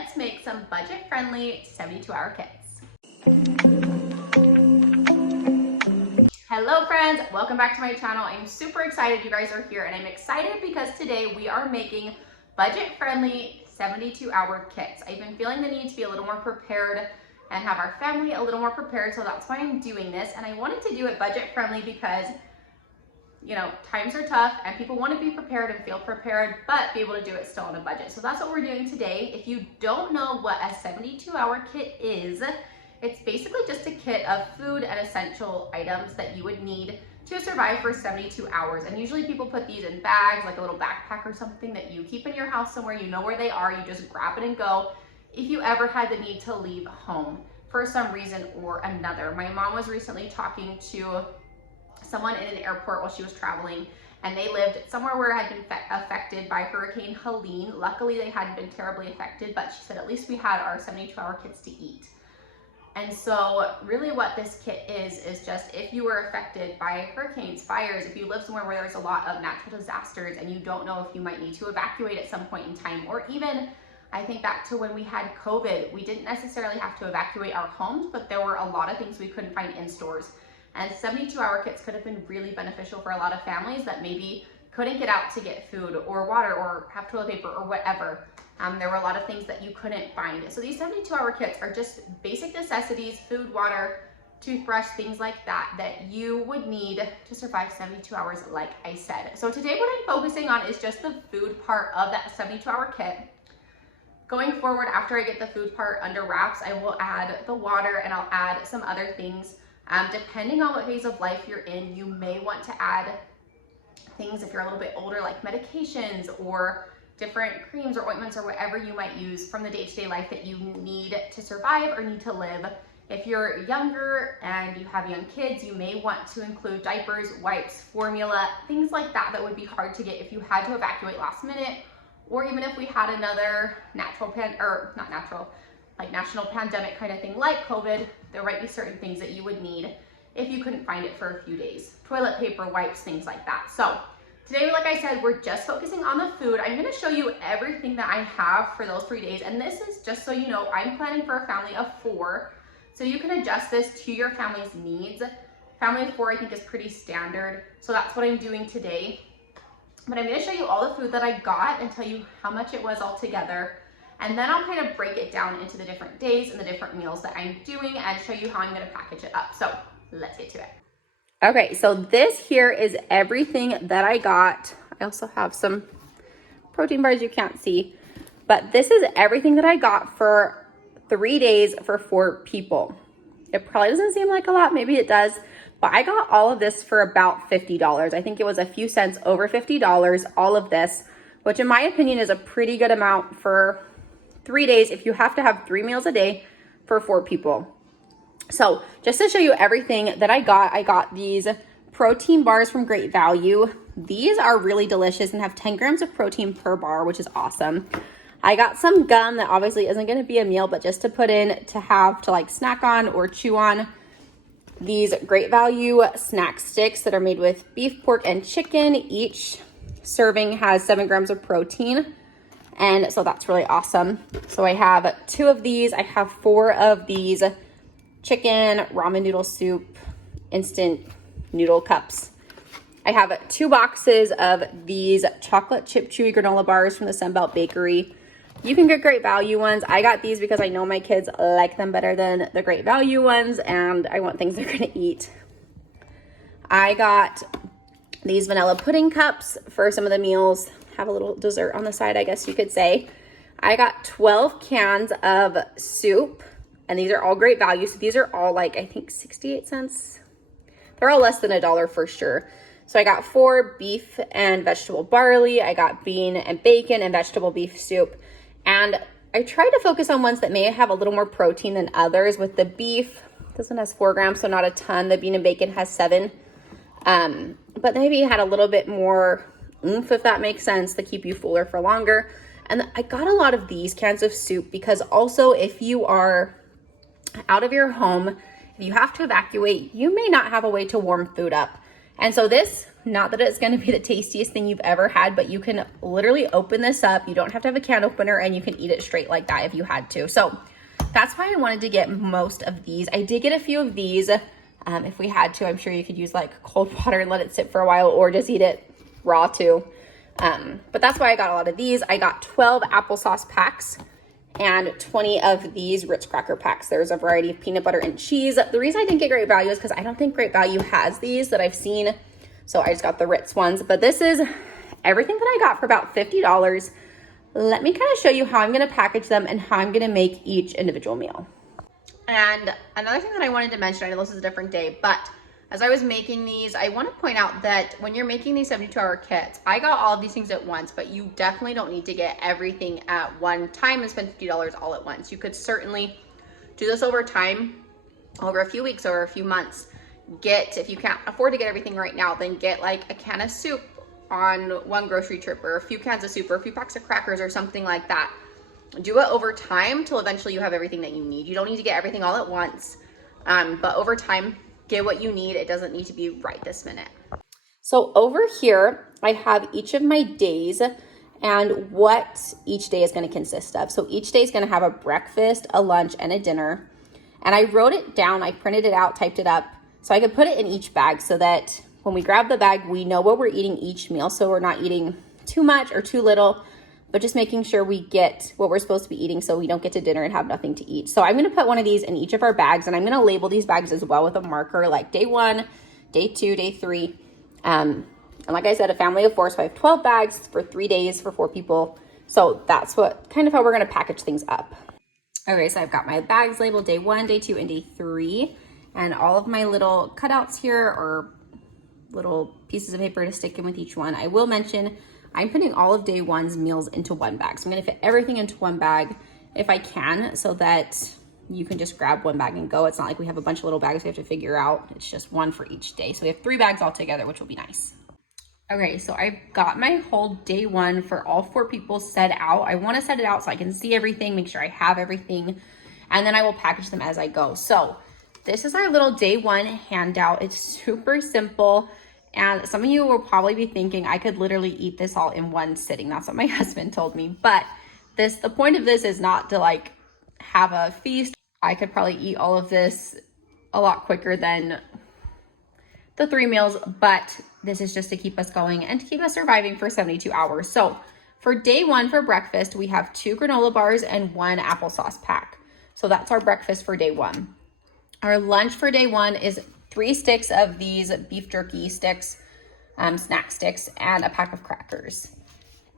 let's make some budget-friendly 72-hour kits. Hello friends, welcome back to my channel. I'm super excited you guys are here, and I'm excited because today we are making budget-friendly 72-hour kits. I've been feeling the need to be a little more prepared and have our family a little more prepared, so that's why I'm doing this. And I wanted to do it budget-friendly because, you know, times are tough and people want to be prepared and feel prepared, but be able to do it still on a budget. So that's what we're doing today. If you don't know what a 72-hour kit is, it's basically just a kit of food and essential items that you would need to survive for 72 hours. And usually people put these in bags, like a little backpack or something that you keep in your house somewhere. You know where they are, you just grab it and go. If you ever had the need to leave home for some reason or another. My mom was recently talking to someone in an airport while she was traveling, and they lived somewhere where it had been affected by Hurricane Helene. Luckily, they hadn't been terribly affected, but she said at least we had our 72-hour kits to eat. And so really what this kit is just if you were affected by hurricanes, fires, if you live somewhere where there's a lot of natural disasters and you don't know if you might need to evacuate at some point in time, or even I think back to when we had COVID, we didn't necessarily have to evacuate our homes, but there were a lot of things we couldn't find in stores. And 72-hour kits could have been really beneficial for a lot of families that maybe couldn't get out to get food or water or have toilet paper or whatever. There were a lot of things that you couldn't find. So these 72-hour kits are just basic necessities, food, water, toothbrush, things like that, that you would need to survive 72 hours, like I said. So today what I'm focusing on is just the food part of that 72-hour kit. Going forward, after I get the food part under wraps, I will add the water and I'll add some other things. Depending on what phase of life you're in, you may want to add things if you're a little bit older, like medications or different creams or ointments or whatever you might use from the day-to-day life that you need to survive or need to live. If you're younger and you have young kids, you may want to include diapers, wipes, formula, things like that that would be hard to get if you had to evacuate last minute, or even if we had another national pandemic kind of thing like COVID, there might be certain things that you would need if you couldn't find it for a few days. Toilet paper, wipes, things like that. So today, like I said, we're just focusing on the food. I'm gonna show you everything that I have for those 3 days. And this is just so you know, I'm planning for a family of 4. So you can adjust this to your family's needs. Family of 4, I think, is pretty standard. So that's what I'm doing today. But I'm gonna show you all the food that I got and tell you how much it was all together. And then I'll kind of break it down into the different days and the different meals that I'm doing and show you how I'm gonna package it up. So let's get to it. Okay, so this here is everything that I got. I also have some protein bars you can't see, but this is everything that I got for 3 days for 4 people. It probably doesn't seem like a lot, maybe it does, but I got all of this for about $50. I think it was a few cents over $50, all of this, which in my opinion is a pretty good amount for 3 days if you have to have 3 meals a day for 4 people. So just to show you everything that I got these protein bars from Great Value. These are really delicious and have 10 grams of protein per bar, which is awesome. I got some gum that obviously isn't going to be a meal, but just to put in to have to like snack on or chew on. These Great Value snack sticks that are made with beef, pork, and chicken. Each serving has 7 grams of protein. And so that's really awesome. So I have 2 of these. I have 4 of these chicken ramen noodle soup instant noodle cups. I have 2 boxes of these chocolate chip chewy granola bars from the Sunbelt Bakery. You can get Great Value ones. I got these because I know my kids like them better than the Great Value ones, and I want things they're gonna eat. I got these vanilla pudding cups for some of the meals. Have a little dessert on the side, I guess you could say. I got 12 cans of soup, and these are all Great Value. So these are all like, I think 68 cents. They're all less than $1 for sure. So I got 4 beef and vegetable barley. I got bean and bacon and vegetable beef soup. And I tried to focus on ones that may have a little more protein than others. With the beef, this one has 4 grams, so not a ton. The bean and bacon has 7. But maybe it had a little bit more oomph, if that makes sense, to keep you fuller for longer. And I got a lot of these cans of soup because also if you are out of your home, if you have to evacuate, you may not have a way to warm food up. And so this Not that it's gonna be the tastiest thing you've ever had, but you can literally open this up. You don't have to have a can opener and you can eat it straight like that if you had to. So that's why I wanted to get most of these. I did get a few of these. If we had to, I'm sure you could use like cold water and let it sit for a while or just eat it raw too. But that's why I got a lot of these. I got 12 applesauce packs and 20 of these Ritz cracker packs. There's a variety of peanut butter and cheese. The reason I didn't get Great Value is because I don't think Great Value has these that I've seen. So I just got the Ritz ones, but this is everything that I got for about $50. Let me kind of show you how I'm gonna package them and how I'm gonna make each individual meal. And another thing that I wanted to mention, I know this is a different day, but as I was making these, I want to point out that when you're making these 72-hour kits, I got all of these things at once, but you definitely don't need to get everything at one time and spend $50 all at once. You could certainly do this over time, over a few weeks, or a few months. If you can't afford to get everything right now, then get like a can of soup on one grocery trip, or a few cans of soup, or a few packs of crackers, or something like that. Do it over time till eventually you have everything that you need. You don't need to get everything all at once, but over time, get what you need. It doesn't need to be right this minute. So over here, I have each of my days and what each day is going to consist of. So each day is going to have a breakfast, a lunch, and a dinner. And I wrote it down, I printed it out, typed it up, so I could put it in each bag so that when we grab the bag, we know what we're eating each meal. So we're not eating too much or too little, but just making sure we get what we're supposed to be eating so we don't get to dinner and have nothing to eat. So I'm gonna put one of these in each of our bags, and I'm gonna label these bags as well with a marker, like day 1, day 2, day 3. And like I said, a family of 4, so I have 12 bags for 3 days for 4 people. So that's kind of how we're gonna package things up. Okay, so I've got my bags labeled day 1, day 2, and day 3. And all of my little cutouts here or little pieces of paper to stick in with each one. I will mention I'm putting all of day 1's meals into one bag. So I'm gonna fit everything into one bag if I can, so that you can just grab one bag and go. It's not like we have a bunch of little bags we have to figure out. It's just one for each day. So we have 3 bags all together, which will be nice. Okay, so I've got my whole day 1 for all 4 people set out. I wanna set it out so I can see everything, make sure I have everything, and then I will package them as I go. So this is our little day 1 handout. It's super simple. And some of you will probably be thinking I could literally eat this all in one sitting. That's what my husband told me. But the point of this is not to like have a feast. I could probably eat all of this a lot quicker than the 3 meals, but this is just to keep us going and to keep us surviving for 72 hours. So for day 1 for breakfast, we have 2 granola bars and 1 applesauce pack. So that's our breakfast for day 1. Our lunch for day 1 is 3 sticks of these beef jerky sticks, snack sticks, and a pack of crackers.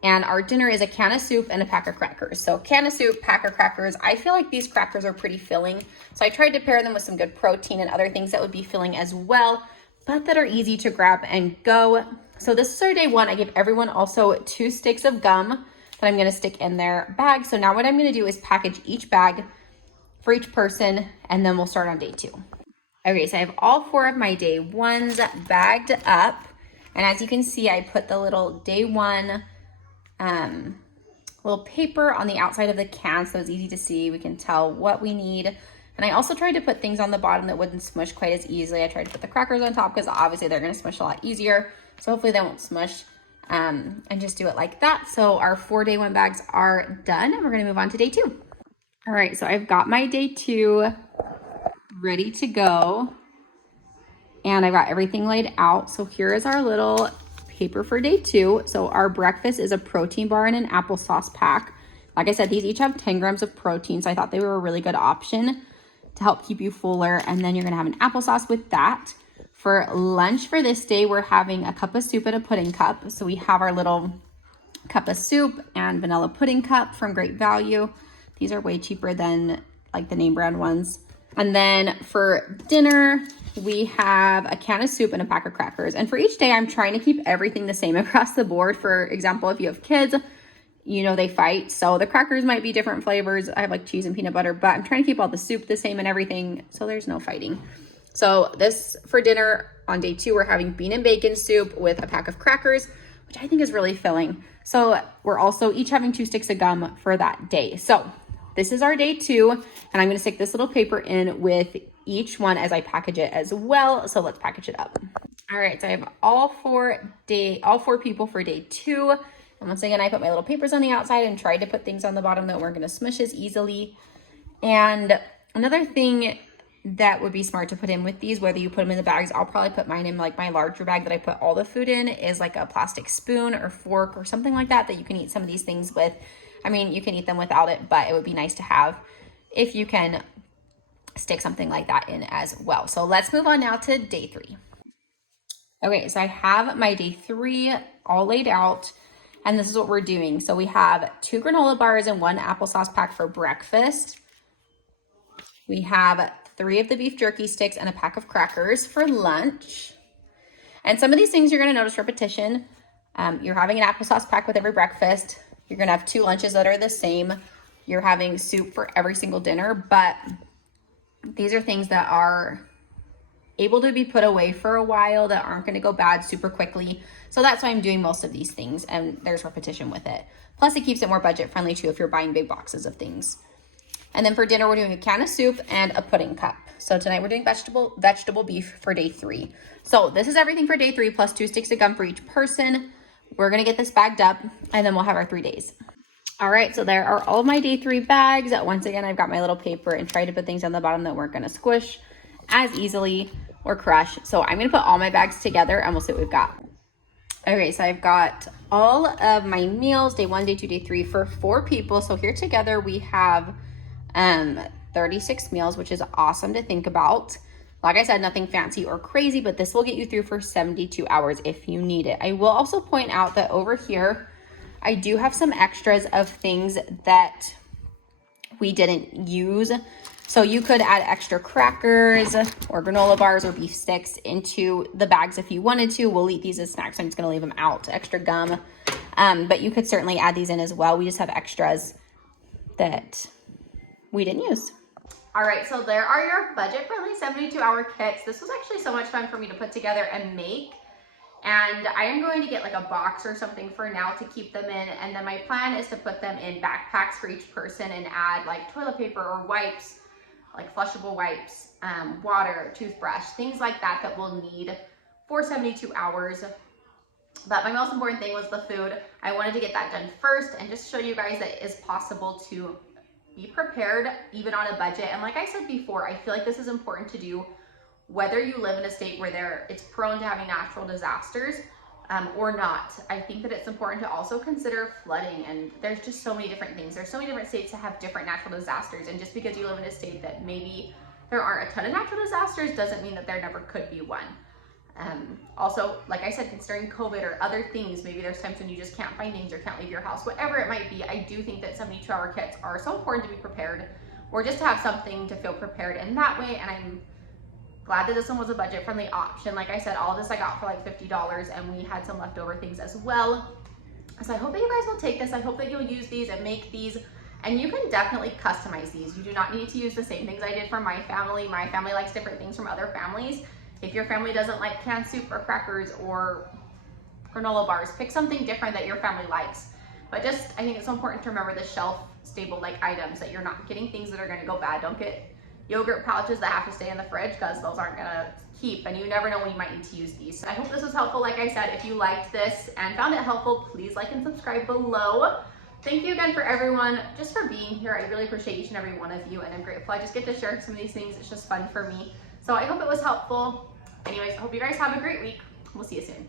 And our dinner is a can of soup and a pack of crackers. So can of soup, pack of crackers. I feel like these crackers are pretty filling. So I tried to pair them with some good protein and other things that would be filling as well, but that are easy to grab and go. So this is our day 1. I gave everyone also 2 sticks of gum that I'm gonna stick in their bag. So now what I'm gonna do is package each bag for each person, and then we'll start on day 2. Okay, so I have all 4 of my day 1s bagged up. And as you can see, I put the little day 1 little paper on the outside of the can so it's easy to see. We can tell what we need. And I also tried to put things on the bottom that wouldn't smush quite as easily. I tried to put the crackers on top because obviously they're gonna smush a lot easier. So hopefully they won't smush, and just do it like that. So our 4 day 1 bags are done, and we're gonna move on to day 2. All right, so I've got my day 2 ready to go, and I got everything laid out. So here is our little paper for day 2. So our breakfast is a protein bar and an applesauce pack. Like I said, these each have 10 grams of protein, so I thought they were a really good option to help keep you fuller. And then you're gonna have an applesauce with that. For lunch for this day, we're having a cup of soup and a pudding cup. So we have our little cup of soup and vanilla pudding cup from Great Value. These are way cheaper than like the name brand ones. And then for dinner, we have a can of soup and a pack of crackers. And for each day, I'm trying to keep everything the same across the board. For example, if you have kids, you know they fight. So the crackers might be different flavors. I have like cheese and peanut butter, but I'm trying to keep all the soup the same and everything, so there's no fighting. So this for dinner on day 2, we're having bean and bacon soup with a pack of crackers, which I think is really filling. So we're also each having 2 sticks of gum for that day. So this is our day 2, and I'm gonna stick this little paper in with each one as I package it as well. So let's package it up. All right, so I have all four people for day 2. And once again, I put my little papers on the outside and tried to put things on the bottom that weren't gonna smush as easily. And another thing that would be smart to put in with these, whether you put them in the bags, I'll probably put mine in like my larger bag that I put all the food in, is like a plastic spoon or fork or something like that you can eat some of these things with. I mean, you can eat them without it, but it would be nice to have if you can stick something like that in as well. So let's move on now to day 3. Okay, so I have my day 3 all laid out, and this is what we're doing. So we have 2 granola bars and 1 applesauce pack for breakfast. We have 3 of the beef jerky sticks and a pack of crackers for lunch. And some of these things you're gonna notice repetition. You're having an applesauce pack with every breakfast. You're gonna have 2 lunches that are the same. You're having soup for every single dinner, but these are things that are able to be put away for a while, that aren't going to go bad super quickly. So that's why I'm doing most of these things, and there's repetition with it. Plus it keeps it more budget friendly too if you're buying big boxes of things. And then for dinner, we're doing a can of soup and a pudding cup. So tonight we're doing vegetable beef for day 3. So this is everything for day 3 plus 2 sticks of gum for each person. We're going to get this bagged up and then we'll have our 3 days. All right, so there are all of my day 3 bags. Once again, I've got my little paper and tried to put things on the bottom that weren't going to squish as easily or crush. So I'm going to put all my bags together and we'll see what we've got. Okay, so I've got all of my meals, day 1, day 2, day 3 for 4 people. So here together we have 36 meals, which is awesome to think about. Like I said, nothing fancy or crazy, but this will get you through for 72 hours if you need it. I will also point out that over here, I do have some extras of things that we didn't use. So you could add extra crackers or granola bars or beef sticks into the bags if you wanted to. We'll eat these as snacks. I'm just gonna leave them out, extra gum. But you could certainly add these in as well. We just have extras that we didn't use. All right, so there are your budget-friendly 72-hour kits. This was actually so much fun for me to put together and make. And I am going to get like a box or something for now to keep them in. And then my plan is to put them in backpacks for each person and add like toilet paper or wipes, like flushable wipes, water, toothbrush, things like that that we'll need for 72 hours. But my most important thing was the food. I wanted to get that done first and just show you guys that it is possible to be prepared even on a budget. And like I said before, I feel like this is important to do whether you live in a state where it's prone to having natural disasters or not. I think that it's important to also consider flooding, and there's just so many different things. There's so many different states that have different natural disasters, and just because you live in a state that maybe there aren't a ton of natural disasters doesn't mean that there never could be one. Also, like I said, considering COVID or other things, maybe there's times when you just can't find things or can't leave your house, whatever it might be. I do think that 72-hour kits are so important to be prepared, or just to have something to feel prepared in that way. And I'm glad that this one was a budget-friendly option. Like I said, all this I got for like $50, and we had some leftover things as well. So I hope that you guys will take this. I hope that you'll use these and make these, and you can definitely customize these. You do not need to use the same things I did for my family. My family likes different things from other families. If your family doesn't like canned soup or crackers or granola bars, pick something different that your family likes. But just, I think it's so important to remember the shelf-stable like items, that you're not getting things that are gonna go bad. Don't get yogurt pouches that have to stay in the fridge, because those aren't gonna keep, and you never know when you might need to use these. I hope this was helpful. Like I said, if you liked this and found it helpful, please like and subscribe below. Thank you again for everyone just for being here. I really appreciate each and every one of you, and I'm grateful I just get to share some of these things. It's just fun for me. So I hope it was helpful. Anyways, I hope you guys have a great week. We'll see you soon.